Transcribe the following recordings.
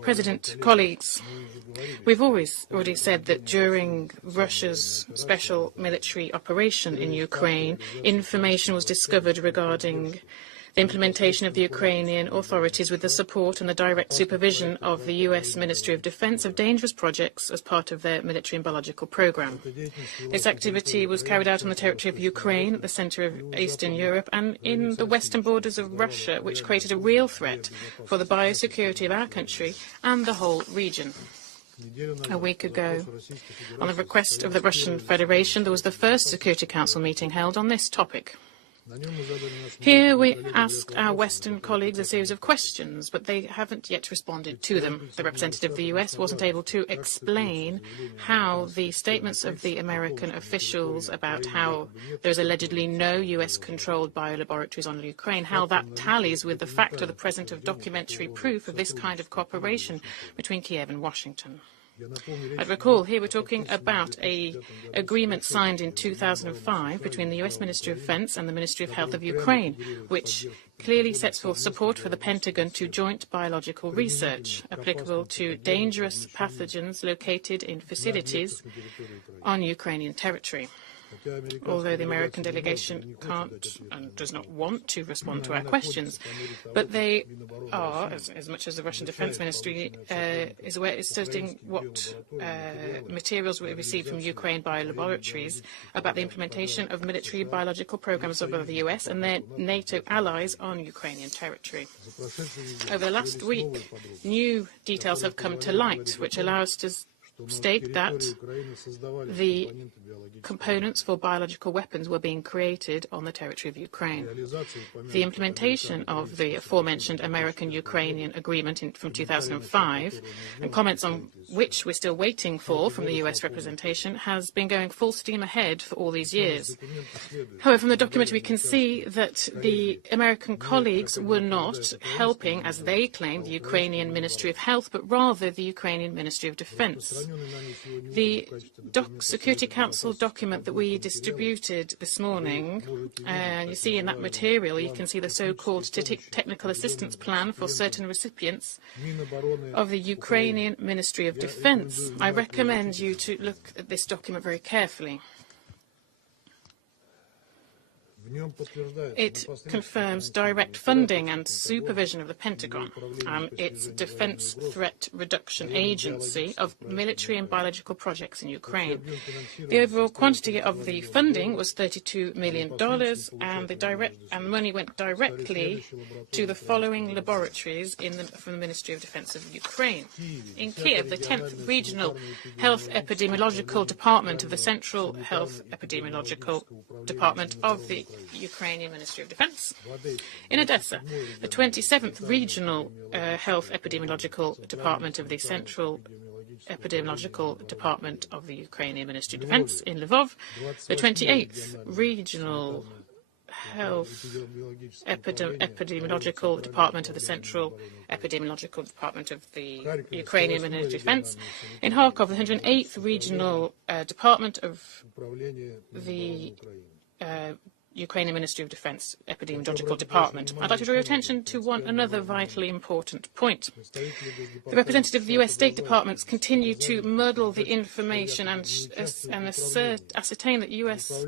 President, colleagues, we've already said that during Russia's special military operation in Ukraine, information was discovered regarding the implementation of the Ukrainian authorities with the support and the direct supervision of the US Ministry of Defense of dangerous projects as part of their military and biological program. This activity was carried out on the territory of Ukraine, at the center of Eastern Europe, and in the western borders of Russia, which created a real threat for the biosecurity of our country and the whole region. A week ago, on the request of the Russian Federation, there was the first Security Council meeting held on this topic. Here we asked our Western colleagues a series of questions, but they haven't yet responded to them. The representative of the US wasn't able to explain how the statements of the American officials about how there's allegedly no US-controlled biolaboratories on Ukraine, how that tallies with the fact of the presence of documentary proof of this kind of cooperation between Kiev and Washington. I'd recall here we're talking about an agreement signed in 2005 between the US Ministry of Defense and the Ministry of Health of Ukraine, which clearly sets forth support for the Pentagon to joint biological research applicable to dangerous pathogens located in facilities on Ukrainian territory. Although the American delegation can't and does not want to respond to our questions, but they are, as much as the Russian Defense Ministry is aware, is studying what materials we receive from Ukraine biolaboratories about the implementation of military biological programs of the US and their NATO allies on Ukrainian territory. Over the last week, new details have come to light, which allow us to state that the components for biological weapons were being created on the territory of Ukraine. The implementation of the aforementioned American-Ukrainian agreement from 2005, and comments on which we're still waiting for from the US representation, has been going full steam ahead for all these years. However, from the document we can see that the American colleagues were not helping, as they claimed, the Ukrainian Ministry of Health, but rather the Ukrainian Ministry of Defense. The Security Council document that we distributed this morning, and you see in that material, you can see the so-called technical assistance plan for certain recipients of the Ukrainian Ministry of Defense. I recommend you to look at this document very carefully. It confirms direct funding and supervision of the Pentagon and its Defense Threat Reduction Agency of military and biological projects in Ukraine. The overall quantity of the funding was $32 million, and the money went directly to the following laboratories from the Ministry of Defense of Ukraine. In Kiev, the 10th Regional Health Epidemiological Department of the Central Health Epidemiological Department of the Ukrainian Ministry of Defense. In Odessa, the 27th Regional Health Epidemiological Department of the Central Epidemiological Department of the Ukrainian Ministry of Defense. In Lvov, the 28th Regional Health Epidemiological Department of the Central Epidemiological Department of the Ukrainian Ministry of Defense. In Kharkov, the 108th Regional Department of the Ukrainian Ministry of Defense Epidemiological Department. I'd like to draw your attention to another vitally important point. The representative of the US State Departments continue to muddle the information and ascertain that US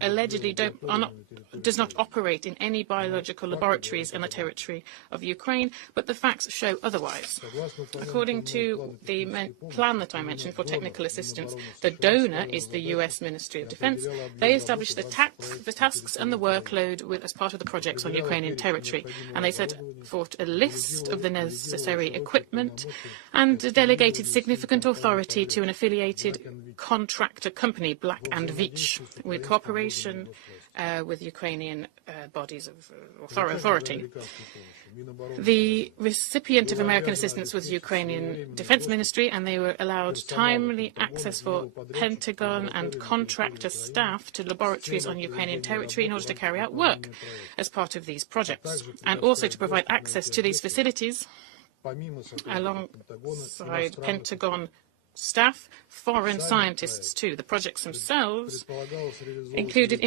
allegedly does not operate in any biological laboratories in the territory of Ukraine, but the facts show otherwise. According to the plan that I mentioned for technical assistance, the donor is the US Ministry of Defense. They established the tasks and the workload as part of the projects on Ukrainian territory, and they set forth a list of the necessary equipment and delegated significant authority to an affiliated contractor company, Black and Veatch, with cooperation with Ukrainian bodies of authority. The recipient of American assistance was the Ukrainian Defense Ministry, and they were allowed timely access for Pentagon and contractor staff to laboratories on Ukrainian territory in order to carry out work as part of these projects, and also to provide access to these facilities alongside Pentagon staff, foreign scientists too. The projects themselves included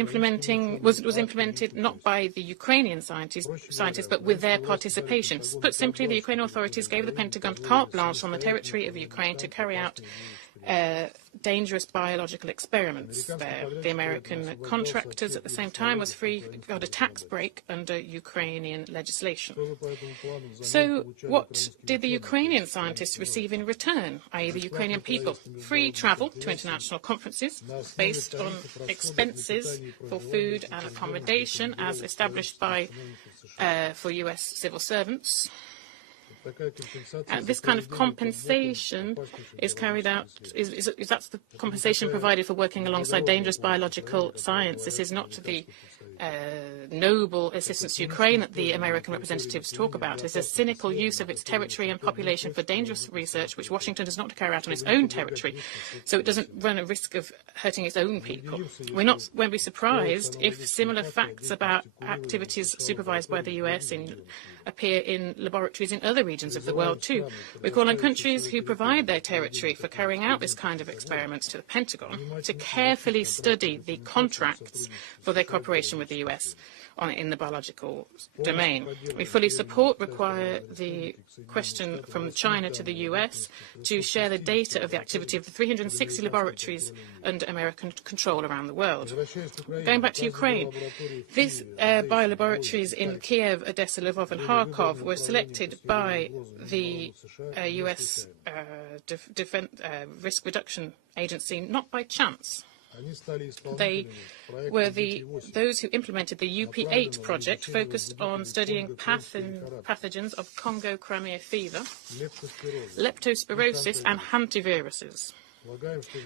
was implemented not by the Ukrainian scientists, but with their participation. Put simply, the Ukrainian authorities gave the Pentagon carte blanche on the territory of Ukraine to carry out dangerous biological experiments there. The American contractors at the same time got a tax break under Ukrainian legislation. So what did the Ukrainian scientists receive in return, i.e. the Ukrainian people? Free travel to international conferences based on expenses for food and accommodation as established for US civil servants. This kind of compensation is carried out, that's the compensation provided for working alongside dangerous biological science. This is not the noble assistance to Ukraine that the American representatives talk about. It's a cynical use of its territory and population for dangerous research, which Washington does not carry out on its own territory, so it doesn't run a risk of hurting its own people. Won't be surprised if similar facts about activities supervised by the US appear in laboratories in other regions of the world too. We call on countries who provide their territory for carrying out this kind of experiments to the Pentagon to carefully study the contracts for their cooperation with the US in the biological domain. We fully require the question from China to the US to share the data of the activity of the 360 laboratories under American control around the world. Going back to Ukraine, these biolaboratories in Kiev, Odessa, Lvov and Kharkov were selected by the US Risk Reduction Agency not by chance. They were those who implemented the UP8 project, focused on studying pathogens of Congo Crimea fever, leptospirosis and hantaviruses.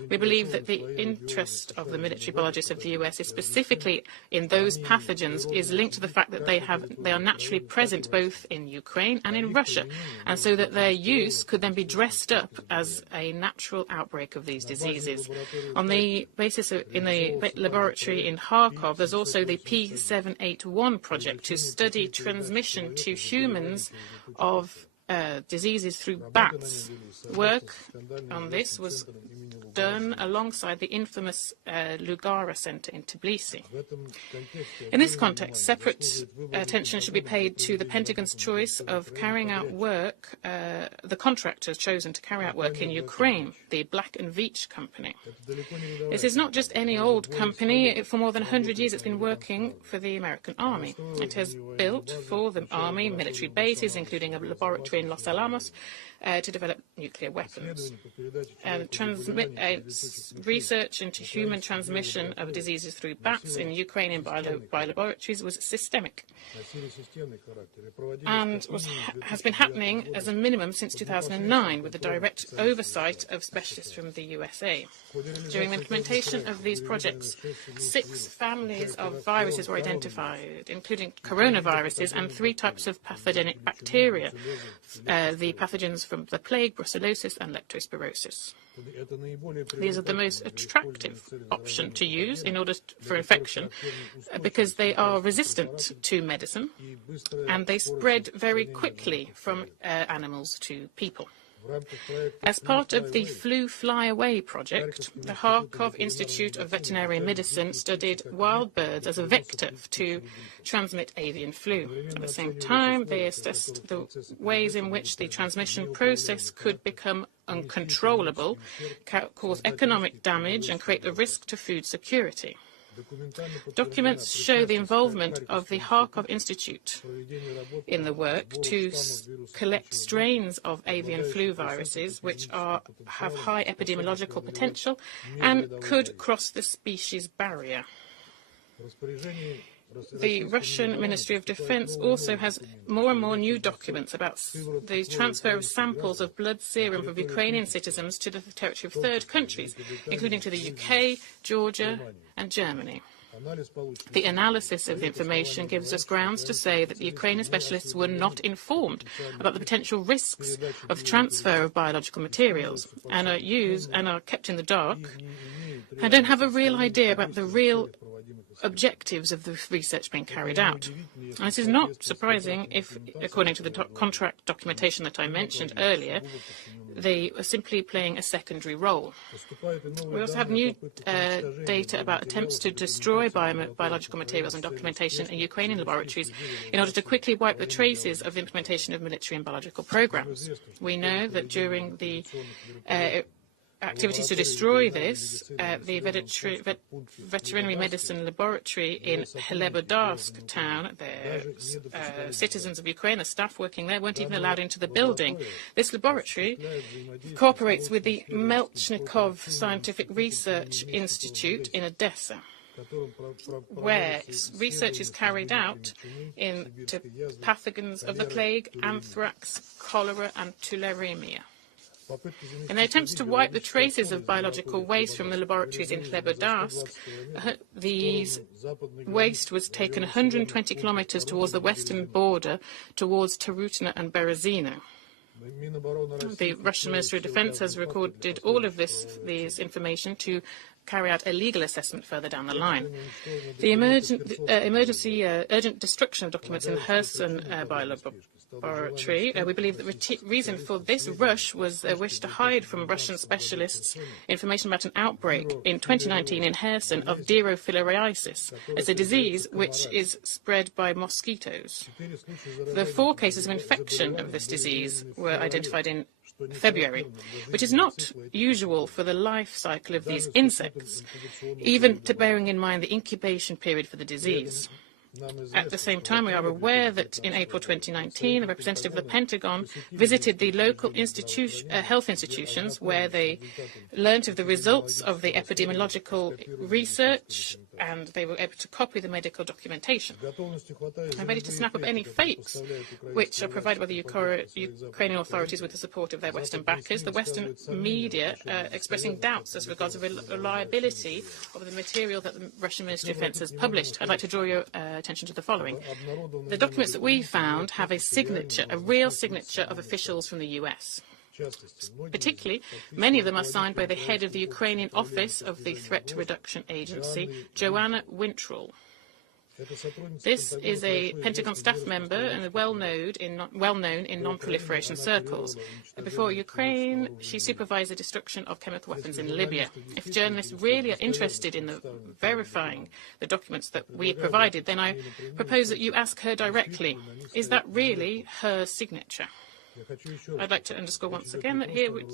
We believe that the interest of the military biologists of the US is specifically in those pathogens is linked to the fact that they are naturally present both in Ukraine and in Russia, and so that their use could then be dressed up as a natural outbreak of these diseases. On the basis in the laboratory in Kharkov, there's also the P781 project to study transmission to humans of diseases through bats. Work on this was done alongside the infamous Lugara Center in Tbilisi. In this context, separate attention should be paid to the Pentagon's choice of carrying out work, the contractors chosen to carry out work in Ukraine, the Black & Veatch company. This is not just any old company. For more than 100 years, it's been working for the American Army. It has built for the Army military bases, including a laboratory in Los Alamos, to develop nuclear weapons. Research into human transmission of diseases through bats in Ukrainian biolaboratories was systemic and has been happening as a minimum since 2009 with the direct oversight of specialists from the USA. During the implementation of these projects, 6 families of viruses were identified, including coronaviruses and 3 types of pathogenic bacteria, the pathogens from the plague, brucellosis and leptospirosis. These are the most attractive option to use in order for infection because they are resistant to medicine and they spread very quickly from animals to people. As part of the Flu Fly Away project, the Kharkov Institute of Veterinary Medicine studied wild birds as a vector to transmit avian flu. At the same time, they assessed the ways in which the transmission process could become uncontrollable, cause economic damage, and create a risk to food security. Documents show the involvement of the Kharkov Institute in the work to collect strains of avian flu viruses which have high epidemiological potential and could cross the species barrier. The Russian Ministry of Defense also has more and more new documents about the transfer of samples of blood serum of Ukrainian citizens to the territory of 3rd countries, including to the UK, Georgia and Germany. The analysis of the information gives us grounds to say that the Ukrainian specialists were not informed about the potential risks of the transfer of biological materials and are kept in the dark and don't have a real idea about the real objectives of the research being carried out. And this is not surprising if, according to the contract documentation that I mentioned earlier, they are simply playing a secondary role. We also have new data about attempts to destroy biological materials and documentation in Ukrainian laboratories in order to quickly wipe the traces of the implementation of military and biological programs. We know that during the activities to destroy this, the veterinary medicine laboratory in Hlebodarsk town, the citizens of Ukraine, the staff working there, weren't even allowed into the building. This laboratory cooperates with the Melchnikov Scientific Research Institute in Odessa, where research is carried out into pathogens of the plague, anthrax, cholera and tularemia. In their attempts to wipe the traces of biological waste from the laboratories in Hlebodarsk, these waste was taken 120 kilometers towards the western border, towards Tarutino and Berezino. The Russian Ministry of Defense has recorded all of these information to carry out a legal assessment further down the line. The urgent destruction of documents in the Kherson biolaboratory, we believe the reason for this rush was a wish to hide from Russian specialists information about an outbreak in 2019 in Kherson of dirophilariasis. It's a disease which is spread by mosquitoes. The 4 cases of infection of this disease were identified in February, which is not usual for the life cycle of these insects, even to bearing in mind the incubation period for the disease. At the same time, we are aware that in April 2019, a representative of the Pentagon visited the local health institutions where they learnt of the results of the epidemiological research and they were able to copy the medical documentation. I'm ready to snap up any fakes which are provided by the Ukrainian authorities with the support of their Western backers. The Western media expressing doubts as regards the reliability of the material that the Russian Ministry of Defense has published. I'd like to draw your attention to the following. The documents that we found have a signature, a real signature of officials from the US. Particularly, many of them are signed by the head of the Ukrainian office of the Threat Reduction Agency, Joanna Wintrell. This is a Pentagon staff member and well known in non-proliferation circles. Before Ukraine, she supervised the destruction of chemical weapons in Libya. If journalists really are interested in verifying the documents that we provided, then I propose that you ask her directly, is that really her signature? I'd like to underscore once again that here we're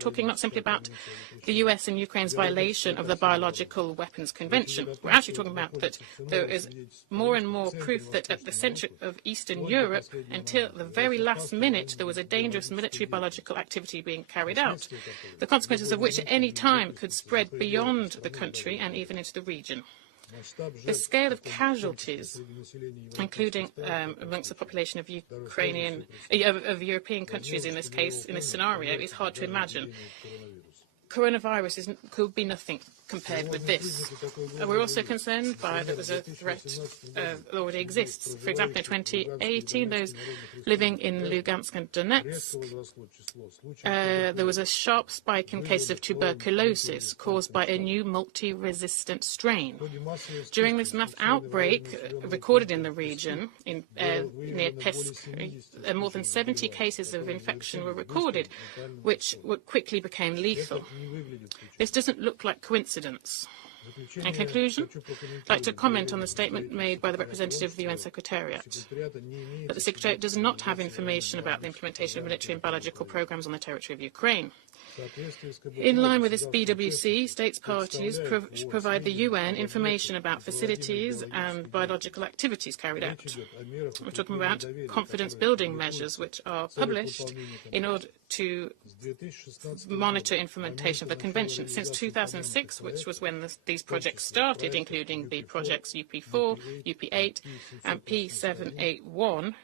talking not simply about the US and Ukraine's violation of the Biological Weapons Convention. We're actually talking about that there is more and more proof that at the centre of Eastern Europe, until the very last minute, there was a dangerous military biological activity being carried out, the consequences of which at any time could spread beyond the country and even into the region. The scale of casualties, including amongst the population of European countries in this case, in this scenario, is hard to imagine. Coronavirus could be nothing compared with this. We're also concerned by that there's a threat that already exists. For example, in 2018, those living in Lugansk and Donetsk, there was a sharp spike in cases of tuberculosis caused by a new multi-resistant strain. During this mass outbreak recorded in the region, near Pesk, more than 70 cases of infection were recorded, which quickly became lethal. This doesn't look like coincidence. In conclusion, I'd like to comment on the statement made by the representative of the UN Secretariat, that the Secretariat does not have information about the implementation of military and biological programs on the territory of Ukraine. In line with this BWC, states parties provide the UN information about facilities and biological activities carried out. We're talking about confidence-building measures which are published in order to monitor implementation of the Convention. Since 2006, which was when these projects started, including the projects UP4, UP8 and P781,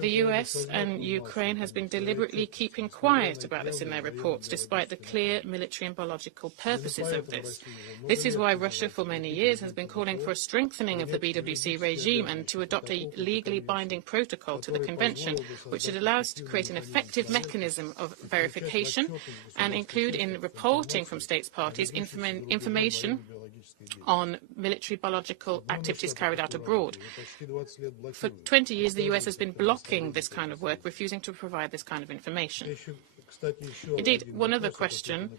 the US and Ukraine has been deliberately keeping quiet about this in their reports, despite the clear military and biological purposes of this. This is why Russia, for many years, has been calling for a strengthening of the BWC regime and to adopt a legally binding protocol to the Convention, which would allow us to create an effective mechanism of verification and include in reporting from states parties information on military biological activities carried out abroad. For 20 years, the US has been blocking this kind of work, refusing to provide this kind of information. Indeed, one other question,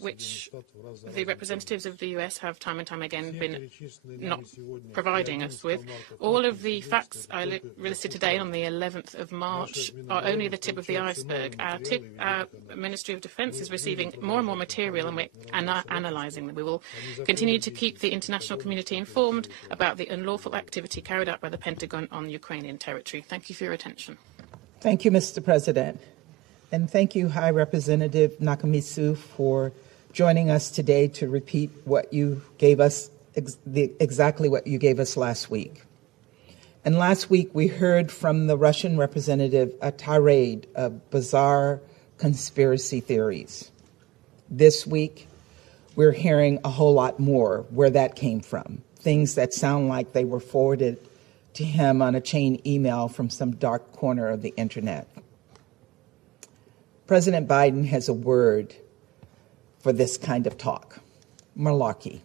which the representatives of the US have time and time again been not providing us with, all of the facts I listed today on the 11th of March are only the tip of the iceberg. Our Ministry of Defense is receiving more and more material, and we're analysing them. We will continue to keep the international community informed about the unlawful activity carried out by the Pentagon on Ukrainian territory. Thank you for your attention. Thank you, Mr. President. And thank you, High Representative Nakamitsu, for joining us today to repeat what you gave us, exactly what you gave us last week. And last week, we heard from the Russian representative a tirade of bizarre conspiracy theories. This week, we're hearing a whole lot more where that came from, things that sound like they were forwarded to him on a chain email from some dark corner of the internet. President Biden has a word for this kind of talk: malarkey.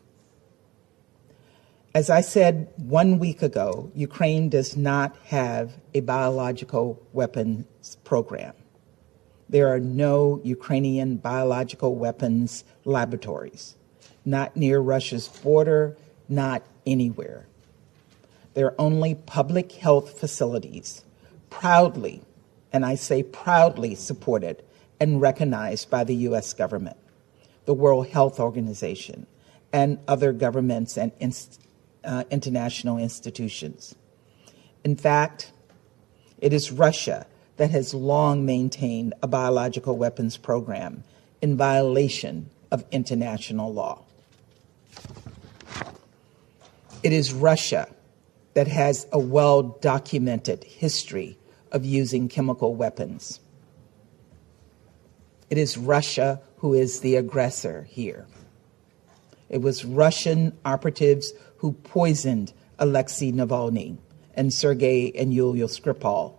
As I said 1 week ago, Ukraine does not have a biological weapons program. There are no Ukrainian biological weapons laboratories, not near Russia's border, not anywhere. They're only public health facilities, proudly, and I say proudly, supported and recognized by the U.S. government, the World Health Organization, and other governments and international institutions. In fact, it is Russia that has long maintained a biological weapons program in violation of international law. It is Russia that has a well-documented history of using chemical weapons. It is Russia who is the aggressor here. It was Russian operatives who poisoned Alexei Navalny and Sergei and Yulia Skripal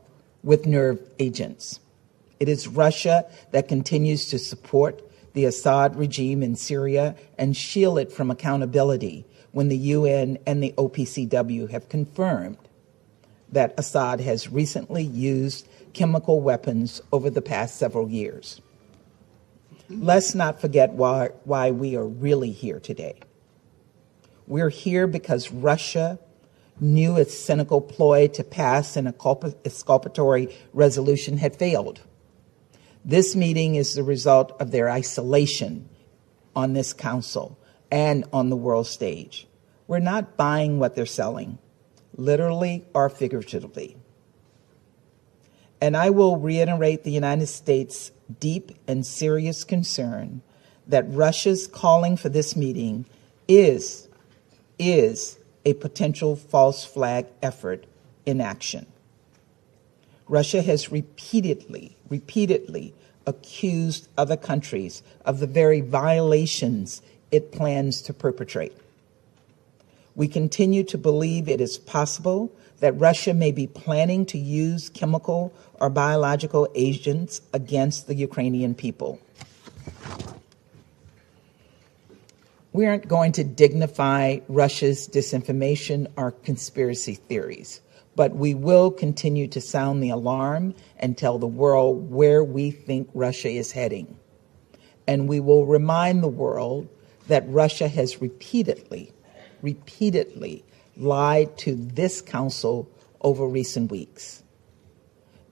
with nerve agents. It is Russia that continues to support the Assad regime in Syria and shield it from accountability when the UN and the OPCW have confirmed that Assad has recently used chemical weapons over the past several years. Let's not forget why we are really here today. We're here because Russia knew its cynical ploy to pass an exculpatory resolution had failed. This meeting is the result of their isolation on this council and on the world stage. We're not buying what they're selling, literally or figuratively. And I will reiterate the United States' deep and serious concern that Russia's calling for this meeting is a potential false flag effort in action. Russia has repeatedly accused other countries of the very violations it plans to perpetrate. We continue to believe it is possible that Russia may be planning to use chemical or biological agents against the Ukrainian people. We aren't going to dignify Russia's disinformation or conspiracy theories, but we will continue to sound the alarm and tell the world where we think Russia is heading. And we will remind the world that Russia has repeatedly lied to this council over recent weeks.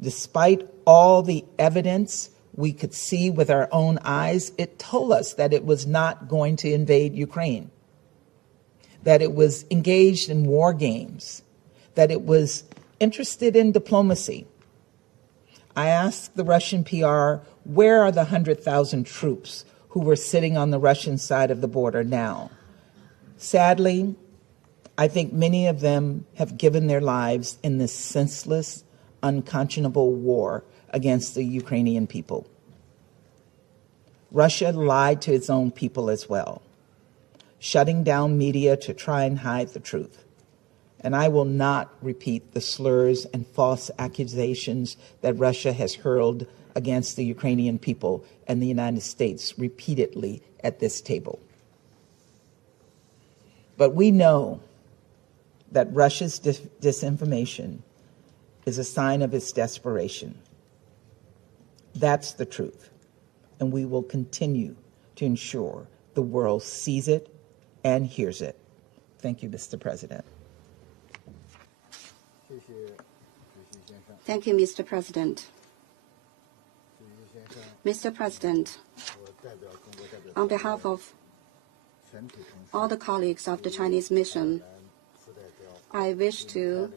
Despite all the evidence we could see with our own eyes, it told us that it was not going to invade Ukraine, that it was engaged in war games, that it was interested in diplomacy. I asked the Russian PR, where are the 100,000 troops who were sitting on the Russian side of the border now? Sadly, I think many of them have given their lives in this senseless, unconscionable war against the Ukrainian people. Russia lied to its own people as well, shutting down media to try and hide the truth. And I will not repeat the slurs and false accusations that Russia has hurled against the Ukrainian people and the United States repeatedly at this table. But we know that Russia's disinformation is a sign of its desperation. That's the truth, and we will continue to ensure the world sees it and hears it. Thank you, Mr. President. Thank you, Mr. President. Mr. President, on behalf of all the colleagues of the Chinese mission, I wish to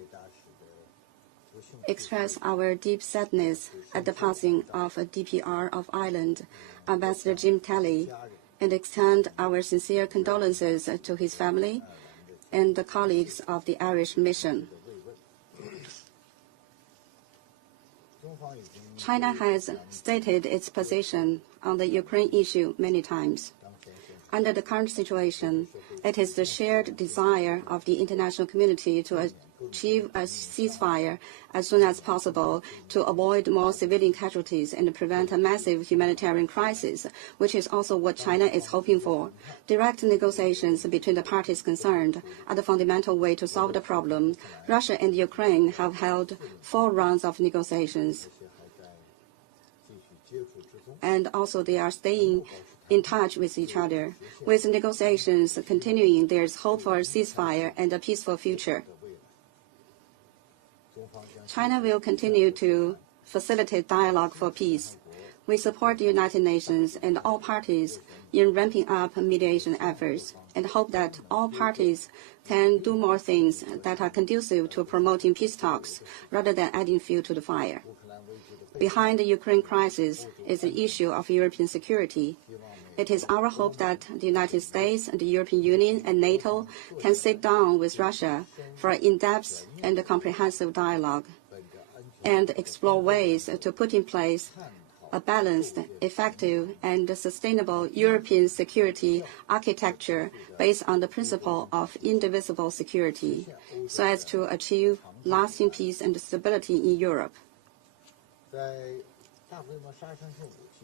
express our deep sadness at the passing of a DPR of Ireland, Ambassador Jim Kelly, and extend our sincere condolences to his family and the colleagues of the Irish mission. China has stated its position on the Ukraine issue many times. Under the current situation, it is the shared desire of the international community to achieve a ceasefire as soon as possible to avoid more civilian casualties and prevent a massive humanitarian crisis, which is also what China is hoping for. Direct negotiations between the parties concerned are the fundamental way to solve the problem. Russia and Ukraine have held 4 rounds of negotiations, and also they are staying in touch with each other. With negotiations continuing, there is hope for a ceasefire and a peaceful future. China will continue to facilitate dialogue for peace. We support the United Nations and all parties in ramping up mediation efforts and hope that all parties can do more things that are conducive to promoting peace talks rather than adding fuel to the fire. Behind the Ukraine crisis is the issue of European security. It is our hope that the United States, the European Union, and NATO can sit down with Russia for an in-depth and comprehensive dialogue and explore ways to put in place a balanced, effective, and sustainable European security architecture based on the principle of indivisible security, so as to achieve lasting peace and stability in Europe.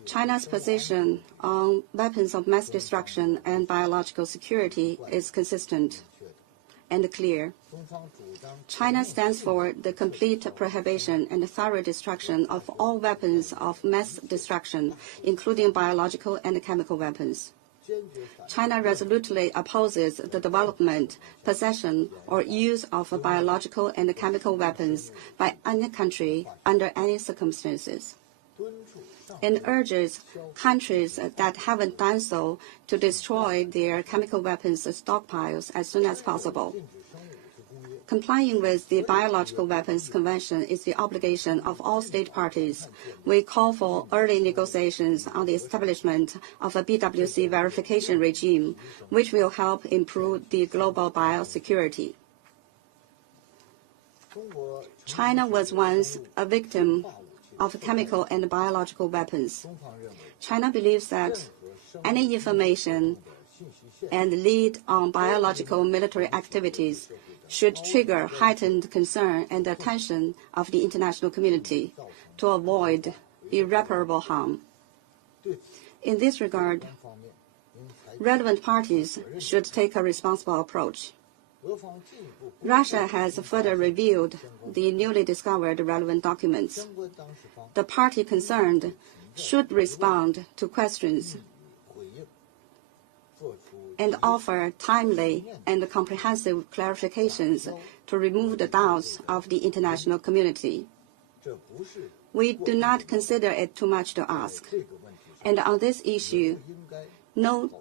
China's position on weapons of mass destruction and biological security is consistent and clear. China stands for the complete prohibition and thorough destruction of all weapons of mass destruction, including biological and chemical weapons. China resolutely opposes the development, possession, or use of biological and chemical weapons by any country under any circumstances, and urges countries that haven't done so to destroy their chemical weapons stockpiles as soon as possible. Complying with the Biological Weapons Convention is the obligation of all state parties. We call for early negotiations on the establishment of a BWC verification regime, which will help improve the global biosecurity. China was once a victim of chemical and biological weapons. China believes that any information and lead on biological military activities should trigger heightened concern and attention of the international community to avoid irreparable harm. In this regard, relevant parties should take a responsible approach. Russia has further reviewed the newly discovered relevant documents. The party concerned should respond to questions and offer timely and comprehensive clarifications to remove the doubts of the international community. We do not consider it too much to ask, and on this issue, no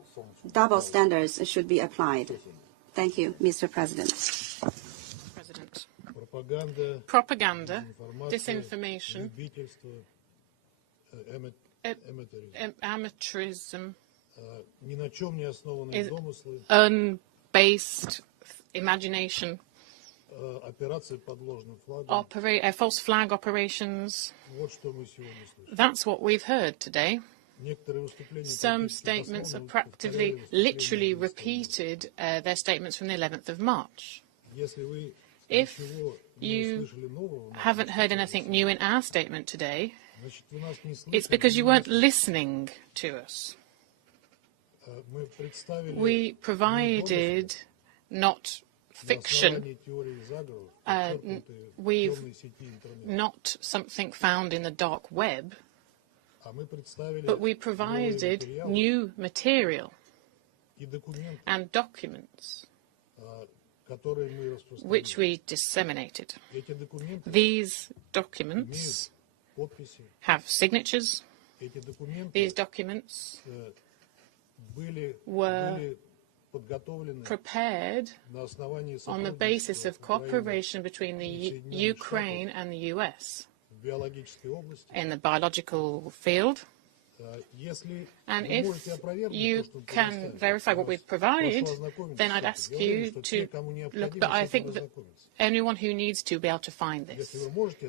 double standards should be applied. Thank you, Mr. President. Propaganda, disinformation, amateurism, is unbased imagination, false flag operations. That's what we've heard today. Some statements have practically, literally repeated their statements from the 11th of March. If you haven't heard anything new in our statement today, it's because you weren't listening to us. We provided not fiction. We've not something found in the dark web, but we provided new material and documents which we disseminated. These documents have signatures. These documents were prepared on the basis of cooperation between the Ukraine and the US in the biological field. And if you can verify what we provide, then I'd ask you to look. But I think that anyone who needs to be able to find this.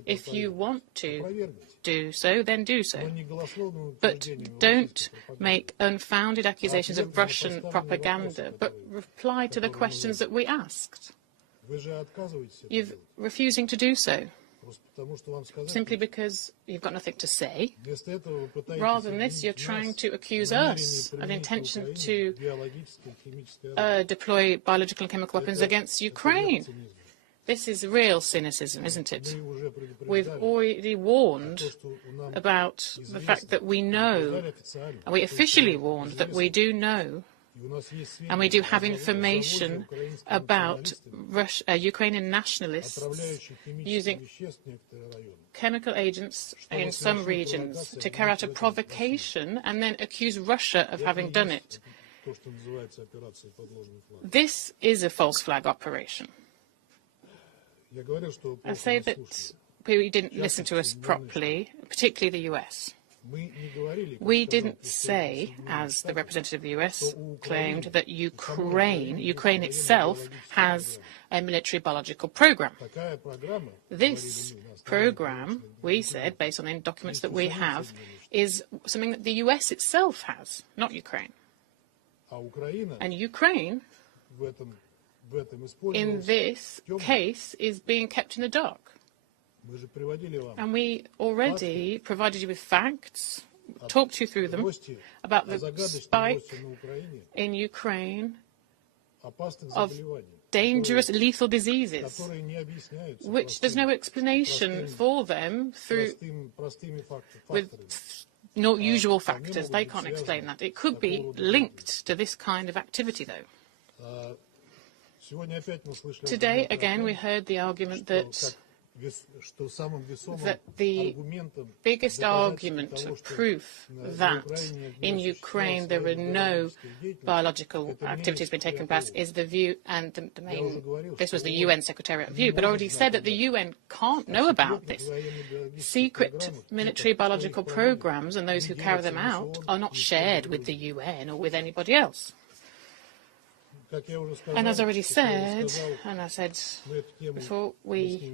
If you want to do so, then do so. But don't make unfounded accusations of Russian propaganda, but reply to the questions that we asked. You're refusing to do so, simply because you've got nothing to say. Rather than this, you're trying to accuse us of intention to deploy biological and chemical weapons against Ukraine. This is real cynicism, isn't it? We've already warned about the fact that we know, and we officially warned that we do know, and we do have information about Ukrainian nationalists using chemical agents in some regions to carry out a provocation and then accuse Russia of having done it. This is a false flag operation. I say that we didn't listen to us properly, particularly the US. We didn't say, as the representative of the US claimed, that Ukraine itself has a military biological program. This program, we said, based on the documents that we have, is something that the US itself has, not Ukraine. And Ukraine, in this case, is being kept in the dark. And we already provided you with facts, talked you through them, about the spike in Ukraine of dangerous, lethal diseases, which there's no explanation for them with no usual factors. They can't explain that. It could be linked to this kind of activity, though. Today, again, we heard the argument that the biggest argument of proof that in Ukraine there were no biological activities being taken place is the view, and the main, this was the UN Secretariat view, but already said that the UN can't know about this. Secret military biological programs and those who carry them out are not shared with the UN or with anybody else. And as I already said, and I said before, we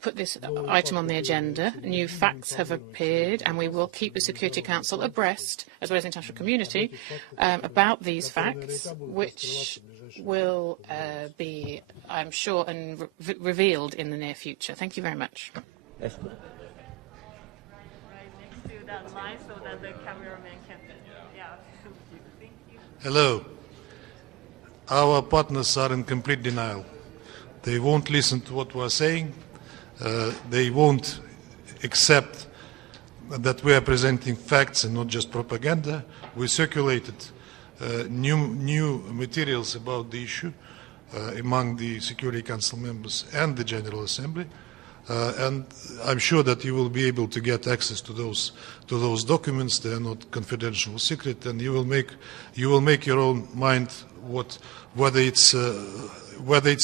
put this item on the agenda, new facts have appeared, and we will keep the Security Council abreast, as well as the international community, about these facts, which will be, I'm sure, revealed in the near future. Thank you very much. Right next to that line so that the cameraman can, Thank you. Hello. Our partners are in complete denial. They won't listen to what we're saying. They won't accept that we are presenting facts and not just propaganda. We circulated new materials about the issue among the Security Council members and the General Assembly. And I'm sure that you will be able to get access to those documents. They are not confidential or secret, and you will make your own mind whether it's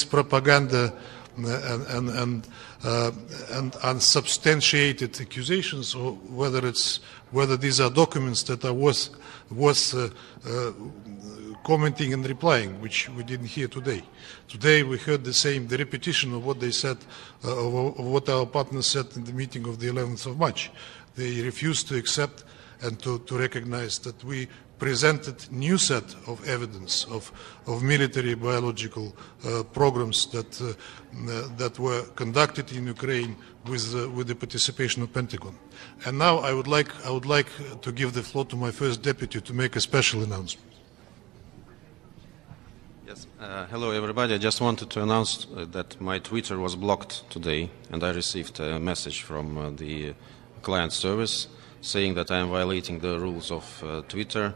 propaganda and unsubstantiated accusations, or whether these are documents that are worth commenting and replying, which we didn't hear today. Today we heard the repetition of what they said, of what our partners said in the meeting of the 11th of March. They refused to accept and to recognize that we presented new set of evidence of military biological programs that were conducted in Ukraine with the participation of Pentagon. And now I would like to give the floor to my first deputy to make a special announcement. Yes. Hello, everybody. I just wanted to announce that my Twitter was blocked today, and I received a message from the client service saying that I am violating the rules of Twitter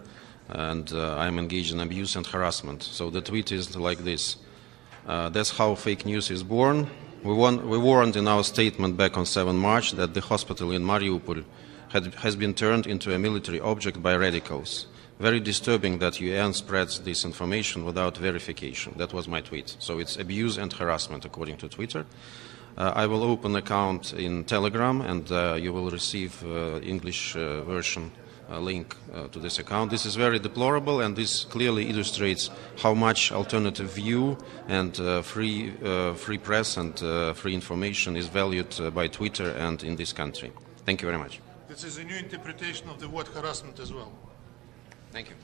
and I am engaged in abuse and harassment. So the tweet is like this. That's how fake news is born. We warned in our statement back on 7 March that the hospital in Mariupol has been turned into a military object by radicals. Very disturbing that UN spreads this information without verification. That was my tweet. So it's abuse and harassment according to Twitter. I will open an account in Telegram and you will receive English version link to this account. This is very deplorable and this clearly illustrates how much alternative view and free press and free information is valued by Twitter and in this country. Thank you very much. This is a new interpretation of the word harassment as well. Thank you.